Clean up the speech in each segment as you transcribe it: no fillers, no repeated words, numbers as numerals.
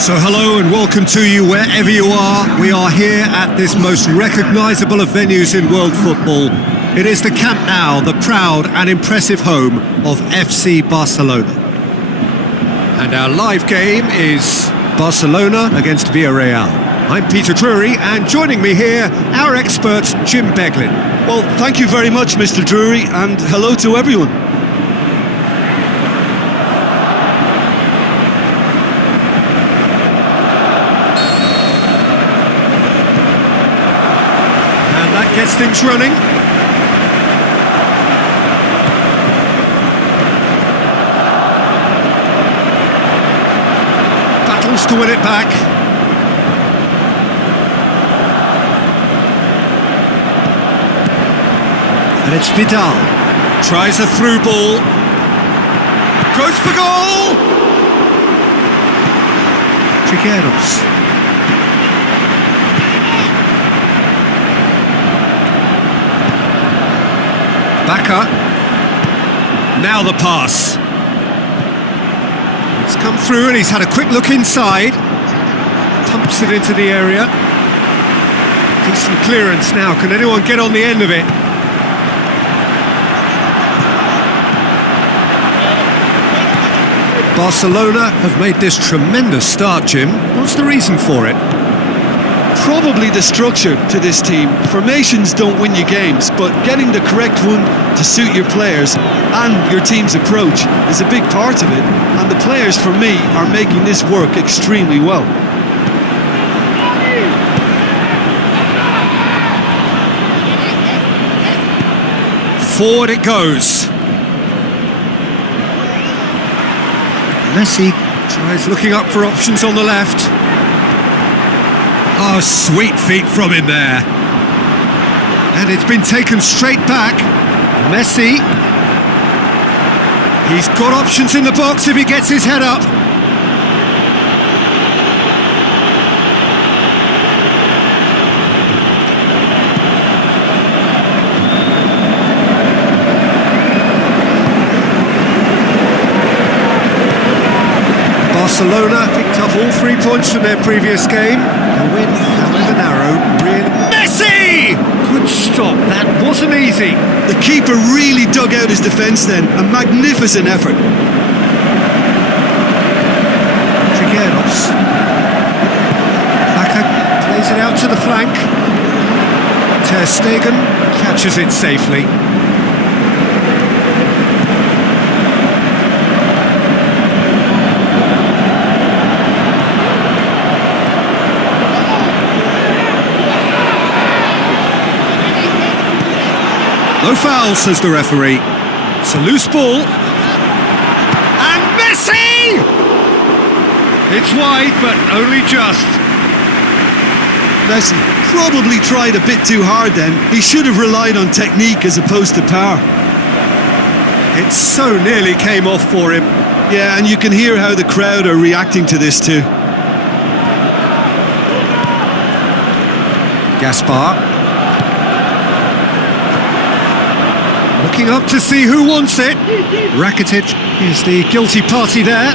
So hello and welcome to you wherever you are. We are here at this most recognisable of venues in world football. It is the Camp Nou, the proud and impressive home of FC Barcelona. And our live game is Barcelona against Villarreal. I'm Peter Drury, and joining me here, our expert Jim Beglin. Well, thank you very much, Mr. Drury, and hello to everyone. And that gets things running. Battles to win it back. And it's Vidal, tries a through ball, goes for goal! Trigueros. Backer, now the pass. It's come through and he's had a quick look inside, pumps it into the area. Decent clearance now, can anyone get on the end of it? Barcelona have made this tremendous start, Jim. What's the reason for it? Probably the structure to this team. Formations don't win you games, but getting the correct one to suit your players and your team's approach is a big part of it. And the players, for me, are making this work extremely well. Forward it goes. Messi tries looking up for options on the left. Oh, sweet feet from him there. And it's been taken straight back. Messi. He's got options in the box if he gets his head up. Barcelona picked up all 3 points from their previous game. The win, however narrow, really... Messi! Good stop, that wasn't easy. The keeper really dug out his defence then, a magnificent effort. Trigueros. Bakker plays it out to the flank. Ter Stegen catches it safely. No foul, says the referee. It's a loose ball. And Messi! It's wide, but only just. Messi probably tried a bit too hard then. He should have relied on technique as opposed to power. It so nearly came off for him. Yeah, and you can hear how the crowd are reacting to this too. Gaspar. Looking up to see who wants it. Rakitic is the guilty party there.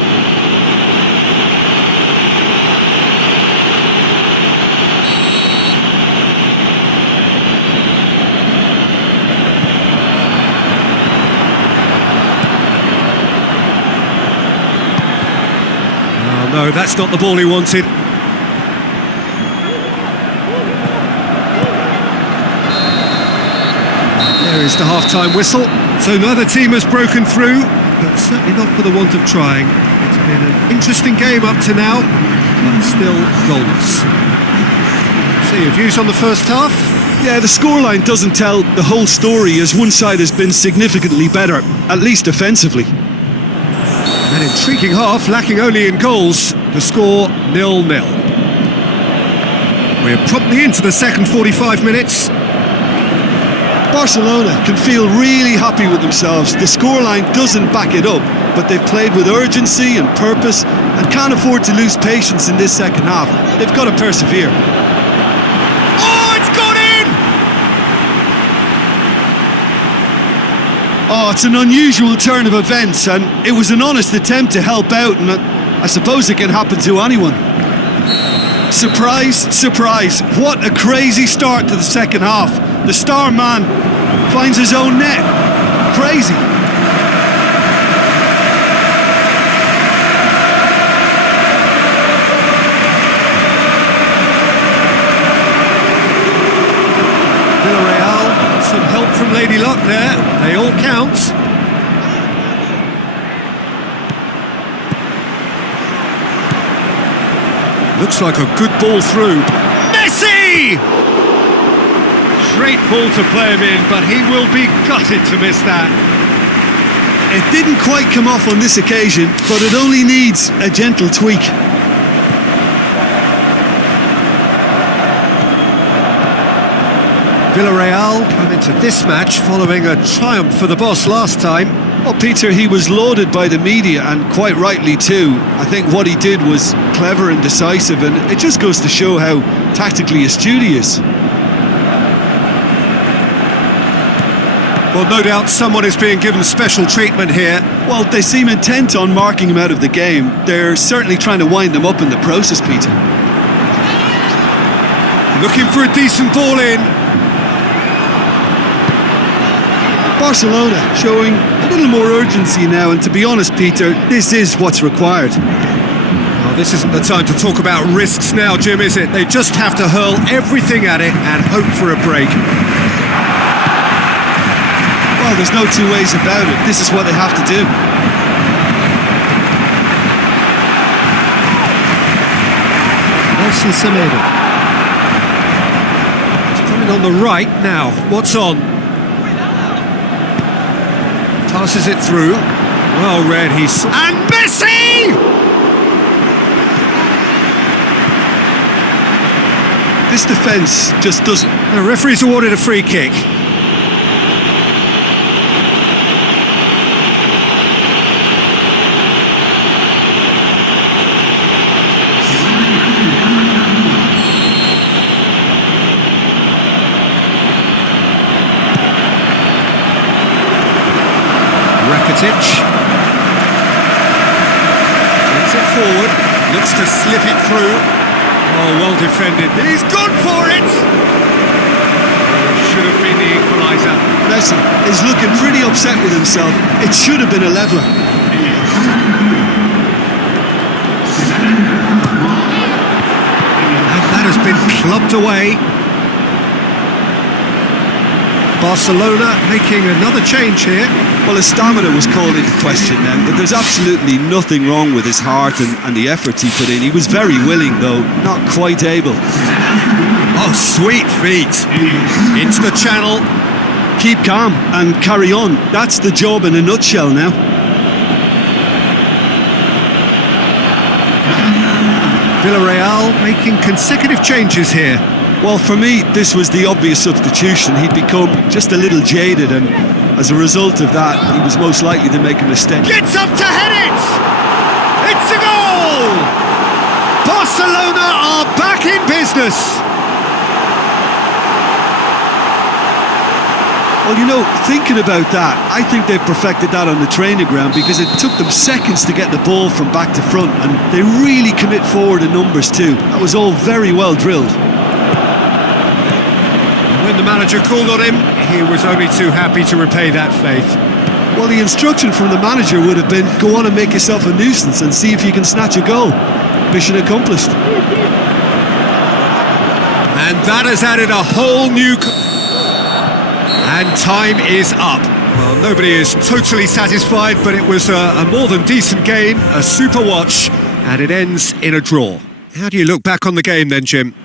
Oh no, that's not the ball he wanted. There is the half-time whistle. So neither team has broken through, but certainly not for the want of trying. It's been an interesting game up to now, but still goalless. So your views on the first half? Yeah, the scoreline doesn't tell the whole story, as one side has been significantly better, at least offensively. An intriguing half, lacking only in goals. The score 0-0. We're promptly into the second 45 minutes. Barcelona can feel really happy with themselves. The scoreline doesn't back it up, but they've played with urgency and purpose and can't afford to lose patience in this second half. They've got to persevere. Oh, it's gone in! Oh, it's an unusual turn of events, and it was an honest attempt to help out, and I suppose it can happen to anyone. Surprise, surprise. What a crazy start to the second half. The star man finds his own net. Crazy. Villarreal, some help from Lady Luck there. They all count. Looks like a good ball through. Messi! Great ball to play him in, but he will be gutted to miss that. It didn't quite come off on this occasion, but it only needs a gentle tweak. Villarreal come into this match following a triumph for the boss last time. Well, Peter, he was lauded by the media, and quite rightly too. I think what he did was clever and decisive, and it just goes to show how tactically astute he is. Well, no doubt someone is being given special treatment here. Well, they seem intent on marking him out of the game. They're certainly trying to wind him up in the process, Peter. Looking for a decent ball in. Barcelona showing a little more urgency now, and to be honest, Peter, this is what's required. Well, this isn't the time to talk about risks now, Jim, is it? They just have to hurl everything at it and hope for a break. Well, there's no two ways about it. This is what they have to do. Nelson Semedo. It's coming on the right now. What's on? Passes it through. Well read, and Messi! This defence just doesn't... The referee's awarded a free kick. Brings it forward, looks to slip it through. Oh, well defended. He's gone for it! Should have been the equaliser. Messi is looking pretty upset with himself. It should have been a leveller. And that has been clubbed away. Barcelona making another change here. Well, his stamina was called into question then, but there's absolutely nothing wrong with his heart and the efforts he put in. He was very willing, though, not quite able. Oh, sweet feet. Into the channel. Keep calm and carry on. That's the job in a nutshell now. Villarreal making consecutive changes here. Well, for me, this was the obvious substitution. He'd become just a little jaded, and as a result of that, he was most likely to make a mistake. Gets up to head it! It's a goal! Barcelona are back in business! Well, you know, thinking about that, I think they've perfected that on the training ground, because it took them seconds to get the ball from back to front, and they really commit forward in numbers too. That was all very well drilled. When the manager called on him, he was only too happy to repay that faith. Well, the instruction from the manager would have been, go on and make yourself a nuisance and see if you can snatch a goal. Mission accomplished. And that has added a whole new... And time is up. Well, nobody is totally satisfied, but it was a more than decent game, a super watch, and it ends in a draw. How do you look back on the game then, Jim?